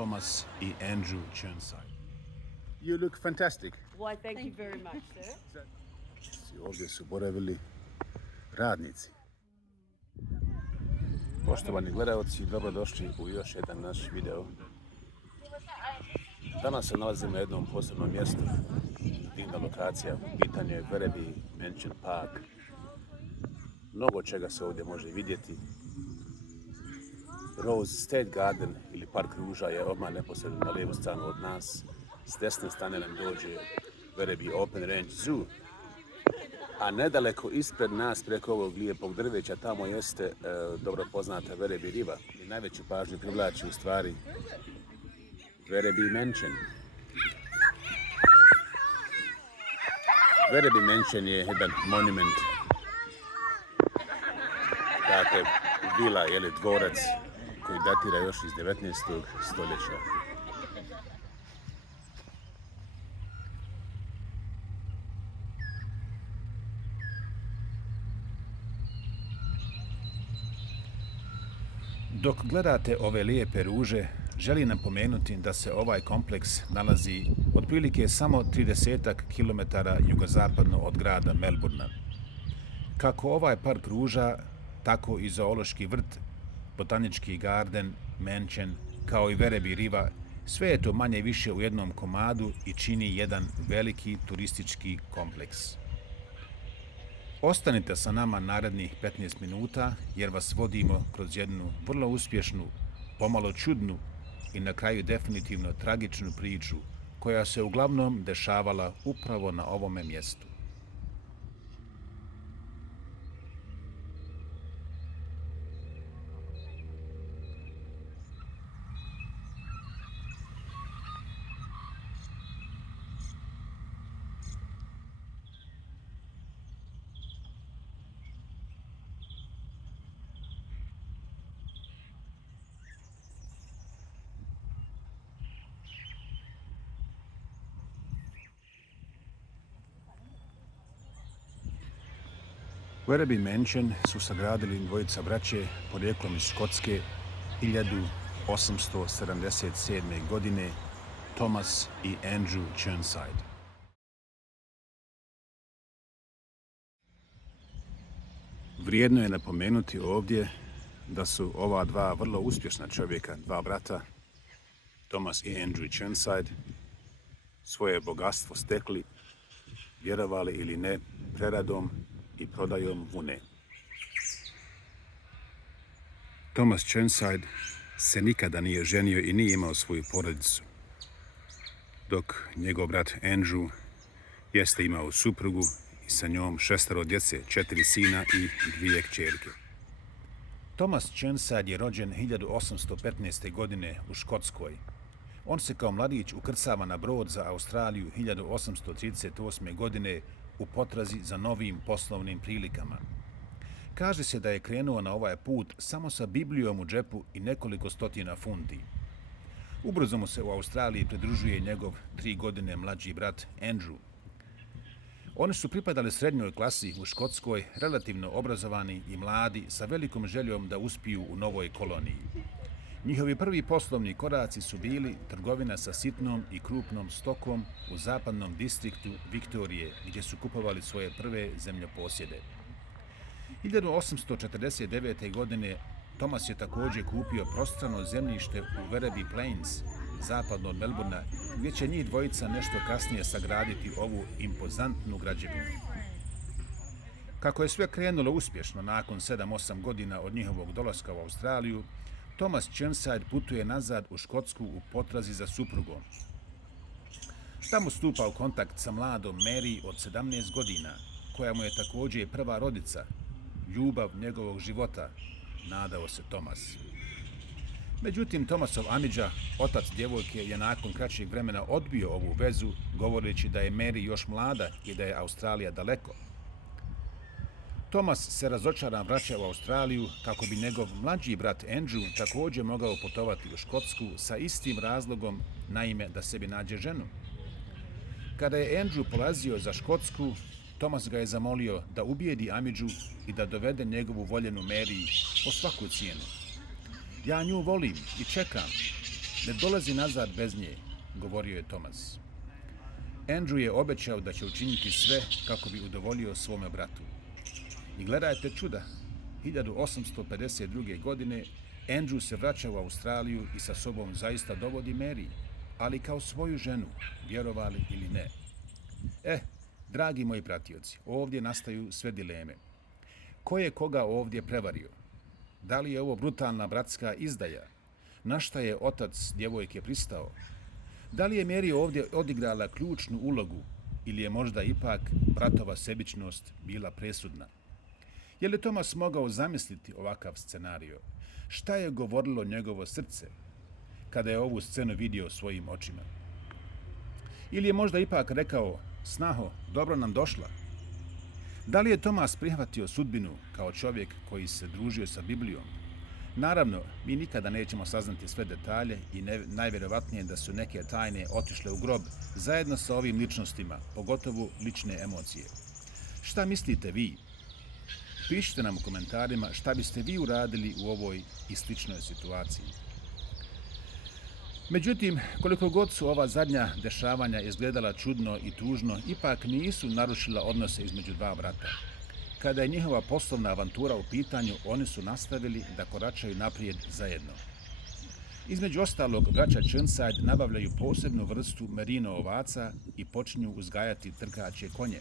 Thomas i Andrew Chirnside. You look fantastic. Why, thank you very much, sir. Ovdje su boravili radnici. Poštovani gledalci, dobrodošli u još jedan naš video. Danas se nalazimo na jednom posebnom mjestu. Divna lokacija, pitanje je Werribee Mansion Park. Mnogo čega se ovdje može vidjeti. Rose State Garden ili Park ruža je odmah neposredno na lijevu stranu od nas. S desne strane nam dođe Werribee Open Range Zoo. A nedaleko ispred nas, preko ovog lijepog drveća, tamo jeste dobro poznata Werribee riva. I najveću pažnju privlači u stvari Werribee Mansion. Werribee Mansion je jedan monument. Dakle, vila ili dvorac koji datira još iz 19. stoljeća. Dok gledate ove lijepe ruže, želim napomenuti da se ovaj kompleks nalazi otprilike samo 30 km jugozapadno od grada Melbourna. Kako ovaj park ruža, tako i zoološki vrt, botanički garden, mansion, kao i Werribee riva, sve je to manje više u jednom komadu i čini jedan veliki turistički kompleks. Ostanite sa nama narednih 15 minuta jer vas vodimo kroz jednu vrlo uspješnu, pomalo čudnu i na kraju definitivno tragičnu priču koja se uglavnom dešavala upravo na ovome mjestu. Werribee Mansion su sagradili dvojica braće porijeklom iz Škotske 1877. godine, Thomas i Andrew Chirnside. Vrijedno je napomenuti ovdje da su ova dva vrlo uspješna čovjeka, dva brata, Thomas i Andrew Chirnside, svoje bogatstvo stekli, vjerovali ili ne, preradom i prodajom vune. Thomas Chirnside se nikada nije ženio i nije imao svoju porodicu, dok njegov brat Andrew jeste imao suprugu i sa njom 6 djece, 4 sina i 2 kćerke. Thomas Chirnside je rođen 1815. godine u Škotskoj. On se kao mladić ukrcava na brod za Australiju 1838. godine u potrazi za novim poslovnim prilikama. Kaže se da je krenuo na ovaj put samo sa Biblijom u džepu i nekoliko stotina funti. Ubrzo mu se u Australiji pridružuje njegov 3 godine mlađi brat Andrew. Oni su pripadali srednjoj klasi u Škotskoj, relativno obrazovani i mladi, sa velikom željom da uspiju u novoj koloniji. Njihovi prvi poslovni koraci su bili trgovina sa sitnom i krupnom stokom u zapadnom distriktu Viktorije, gdje su kupovali svoje prve zemljoposjede. 1849. godine Thomas je također kupio prostrano zemljište u Werribee Plains, zapadno od Melbourna, gdje će njih dvojica nešto kasnije sagraditi ovu impozantnu građevinu. Kako je sve krenulo uspješno nakon 7-8 godina od njihovog dolaska u Australiju, Thomas Chirnside putuje nazad u Škotsku u potrazi za suprugom. Tamo stupa u kontakt sa mladom Mary od 17 godina, koja mu je također prva rodica, ljubav njegovog života, nadao se Thomas. Međutim, Thomasov amidža, otac djevojke, je nakon kraćeg vremena odbio ovu vezu, govoreći da je Mary još mlada i da je Australija daleko. Thomas se razočaran vraća u Australiju kako bi njegov mlađi brat Andrew također mogao putovati u Škotsku sa istim razlogom, naime da sebi nađe ženu. Kada je Andrew polazio za Škotsku, Thomas ga je zamolio da ubijedi amidžu i da dovede njegovu voljenu Mary po svaku cijenu. Ja nju volim i čekam, Ne dolazi nazad bez nje, govorio je Thomas. Andrew je obećao da će učiniti sve kako bi udovoljio svome bratu. I gledajte čuda, 1852. godine Andrew se vraća u Australiju i sa sobom zaista dovodi Mary, ali kao svoju ženu, vjerovali ili ne. Dragi moji pratioci, ovdje nastaju sve dileme. Ko je koga ovdje prevario? Da li je ovo brutalna bratska izdaja? Na šta je otac djevojke pristao? Da li je Mary ovdje odigrala ključnu ulogu ili je možda ipak bratova sebičnost bila presudna? Je li Thomas mogao zamisliti ovakav scenario? Šta je govorilo njegovo srce kada je ovu scenu vidio svojim očima? Ili je možda ipak rekao, snaho, dobro nam došla? Da li je Thomas prihvatio sudbinu kao čovjek koji se družio sa Biblijom? Naravno, mi nikada nećemo saznati sve detalje i najvjerovatnije da su neke tajne otišle u grob zajedno sa ovim ličnostima, pogotovo lične emocije. Šta mislite vi? Pišite nam u komentarima šta biste vi uradili u ovoj i sličnoj situaciji. Međutim, koliko god su ova zadnja dešavanja izgledala čudno i tužno, ipak nisu narušila odnose između dva brata. Kada je njihova poslovna avantura u pitanju, oni su nastavili da koračaju naprijed zajedno. Između ostalog, braća Chirnside nabavljaju posebnu vrstu merino ovaca i počinju uzgajati trkaće konje.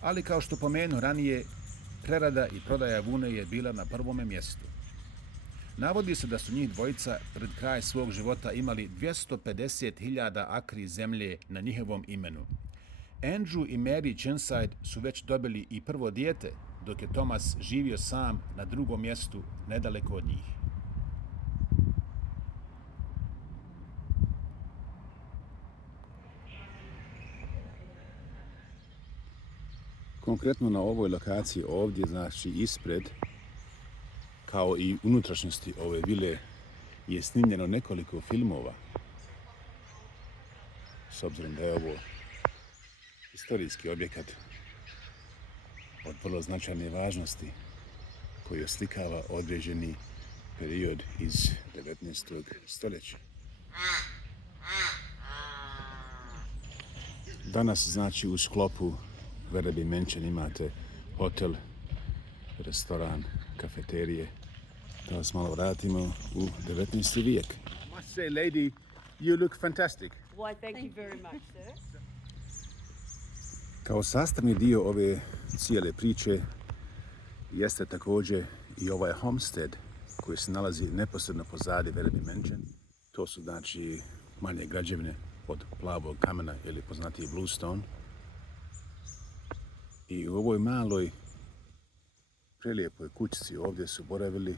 Ali kao što pomenu ranije, prerada i prodaja vune je bila na prvome mjestu. Navodi se da su njih dvojica pred kraj svog života imali 250.000 akri zemlje na njihovom imenu. Andrew i Mary Chirnside su već dobili i prvo dijete, dok je Thomas živio sam na drugom mjestu nedaleko od njih. Konkretno na ovoj lokaciji ovdje, znači ispred, kao i unutrašnjosti ove vile, je snimljeno nekoliko filmova. S obzirom da je ovo istorijski objekat od vrlo značajne važnosti koji oslikava određeni period iz 19. stoljeća. Danas, znači, u sklopu Werribee Mansion imate hotel, restoran, kafeterije. Da vas malo vratimo u 19. vijek. I must say, lady, you look fantastic. Why, thank you very much, sir. Kao sastavni dio ove cijele priče jeste također i ovaj homestead koji se nalazi neposredno pozadi Werribee Mansion. To su, znači, manje građevine od plavog kamena ili poznatiji bluestone. I u ovoj maloj prelijepoj kućici ovdje su boravili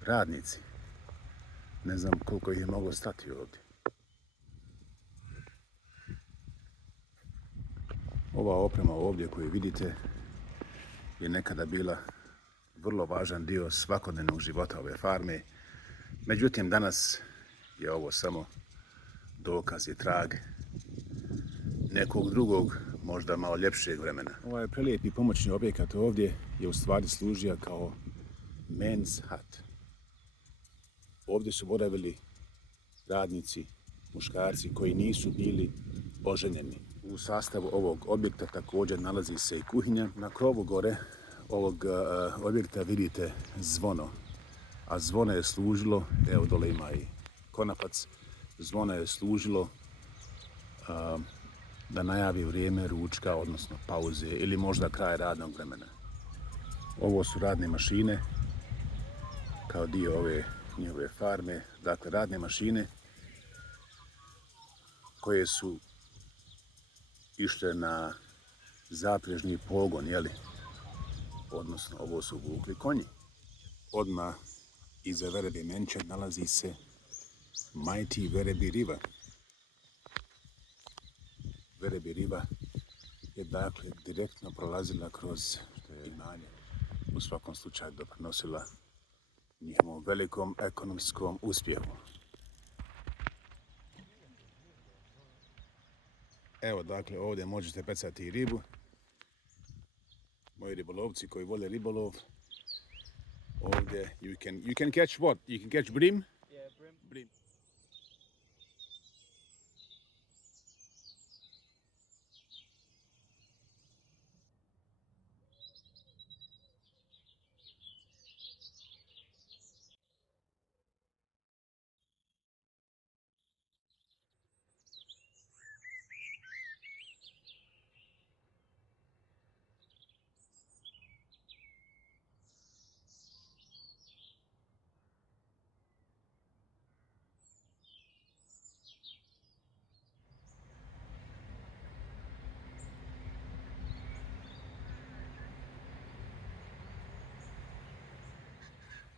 radnici. Ne znam koliko ih je moglo stati ovdje. Ova oprema ovdje koju vidite je nekada bila vrlo važan dio svakodnevnog života ove farme. Međutim, danas je ovo samo dokaz i trag nekog drugog, možda malo ljepšeg vremena. Ovaj prelijepi pomoćni objekat ovdje je u stvari služio kao men's hut. Ovdje su boravili radnici, muškarci koji nisu bili oženjeni. U sastavu ovog objekta također nalazi se i kuhinja. Na krovu gore ovog objekta vidite zvono. A zvono je služilo, evo dole ima i konapac, zvono je služilo da najavi vrijeme ručka, odnosno pauze ili možda kraj radnog vremena. Ovo su radne mašine kao dio ove njihove farme. Dakle, radne mašine koje su išle na zaprežni pogon, jeli? Odnosno, ovo su vukli konji. Odmah iza Werribee Mansion nalazi se Mighty Werribee River. Werribee River je, dakle, direktno prolazila kroz imanje. U svakom slučaju doprinosila njihovom velikom ekonomskom uspjehu. Evo, dakle, ovdje možete pecati i ribu. Moji ribolovci koji vole ribolov. Ovdje you can catch what? You can catch brim? Yeah, brim. Brim.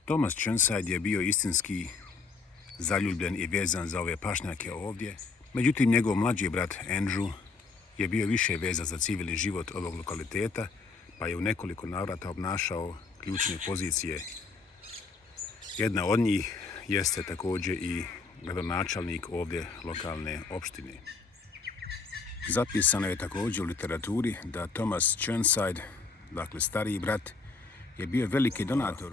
Thomas Chirnside je bio istinski zaljubljen i vezan za ove pašnjake ovdje. Međutim, njegov mlađi brat Andrew je bio više vezan za civilni život ovog lokaliteta, pa je u nekoliko navrata obnašao ključne pozicije. Jedna od njih jeste također i gradonačelnik ovdje lokalne opštine. Zapisano je također u literaturi da Thomas Chirnside, dakle stariji brat, je bio veliki donator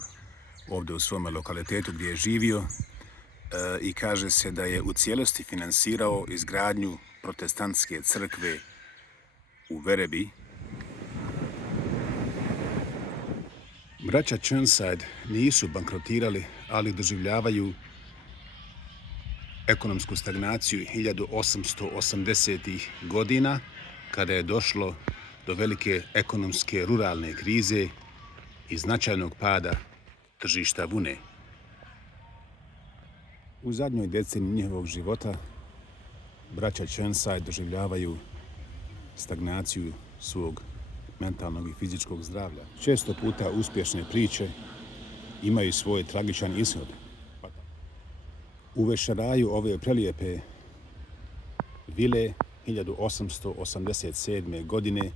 ovdje u svome lokalitetu gdje je živio i kaže se da je u cijelosti finansirao izgradnju protestantske crkve u Verebi. Braća Chirnside nisu bankrotirali, ali doživljavaju ekonomsku stagnaciju 1880-ih godina, kada je došlo do velike ekonomske ruralne krize i značajnog pada tržišta vune. U zadnjoj deceniji njihovog života braća Chirnside doživljavaju stagnaciju svog mentalnog i fizičkog zdravlja. Često puta uspješne priče imaju svoj tragičan ishod. U vešeraju ove prelijepe vile 1887. godine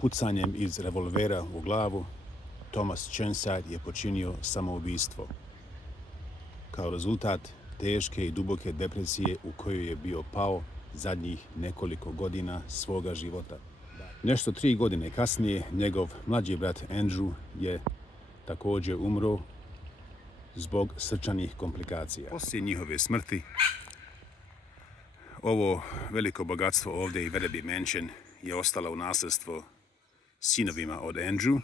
pucanjem iz revolvera u glavu Thomas Chirnside je počinio samoubistvo. Kao rezultat teške i duboke depresije u kojoj je bio pao zadnjih nekoliko godina svoga života. Nešto 3 godine kasnije njegov mlađi brat Andrew je također umro zbog srčanih komplikacija. Poslije njihove smrti ovo veliko bogatstvo ovdje i Werribee Mansion je ostalo u nasljedstvo sinovima od Andrew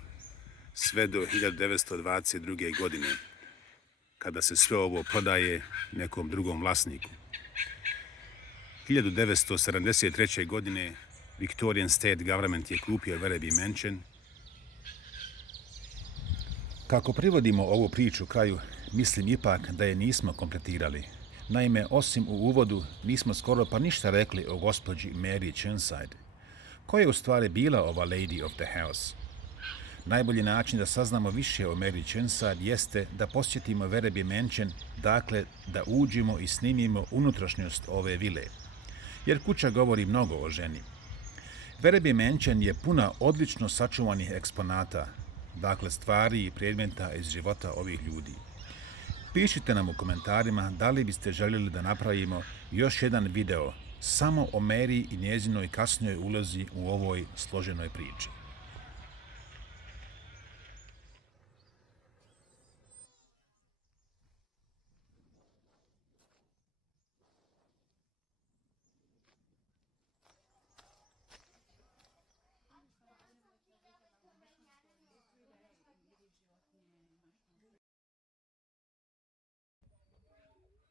sve do 1922. godine, kada se sve ovo prodaje nekom drugom vlasniku. 1973. godine Victorian State Government je kupio Werribee Mansion. Kako privodimo ovu priču kraju, mislim ipak da je nismo kompletirali. Naime, osim u uvodu, nismo skoro pa ništa rekli o gospođi Mary Chirnside. Ko je u stvari bila ova Lady of the House? Najbolji način da saznamo više o Mary Chirnside jeste da posjetimo Werribee Mansion, dakle da uđemo i snimimo unutrašnjost ove vile. Jer kuća govori mnogo o ženi. Werribee Mansion je puna odlično sačuvanih eksponata, dakle stvari i predmeta iz života ovih ljudi. Pišite nam u komentarima da li biste željeli da napravimo još jedan video samo o Mary i njezinoj kasnijoj ulozi u ovoj složenoj priči.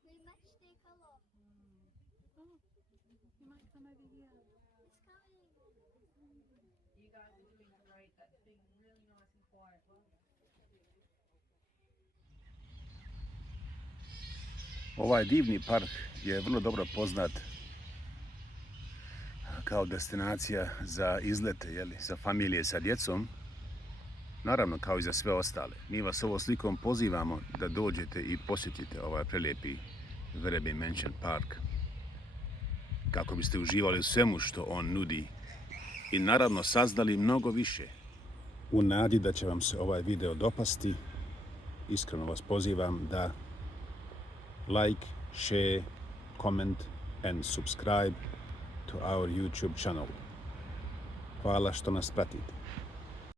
We might stay color. You might come over here. It's coming. You guys are doing great. That's being really nice and quiet. Well done. Ovaj divni park je vrlo dobro poznat kao destinacija za izlete, za familije sa djecom, naravno kao i za sve ostale. Mi vas ovom slikom pozivamo da dođete i posjetite ovaj prelijepi Werribee Mansion Park, kako biste uživali u svemu što on nudi i naravno saznali mnogo više. U nadi da će vam se ovaj video dopasti, iskreno vas pozivam da like, share, comment and subscribe to our YouTube channel. Hvala što nas pratite.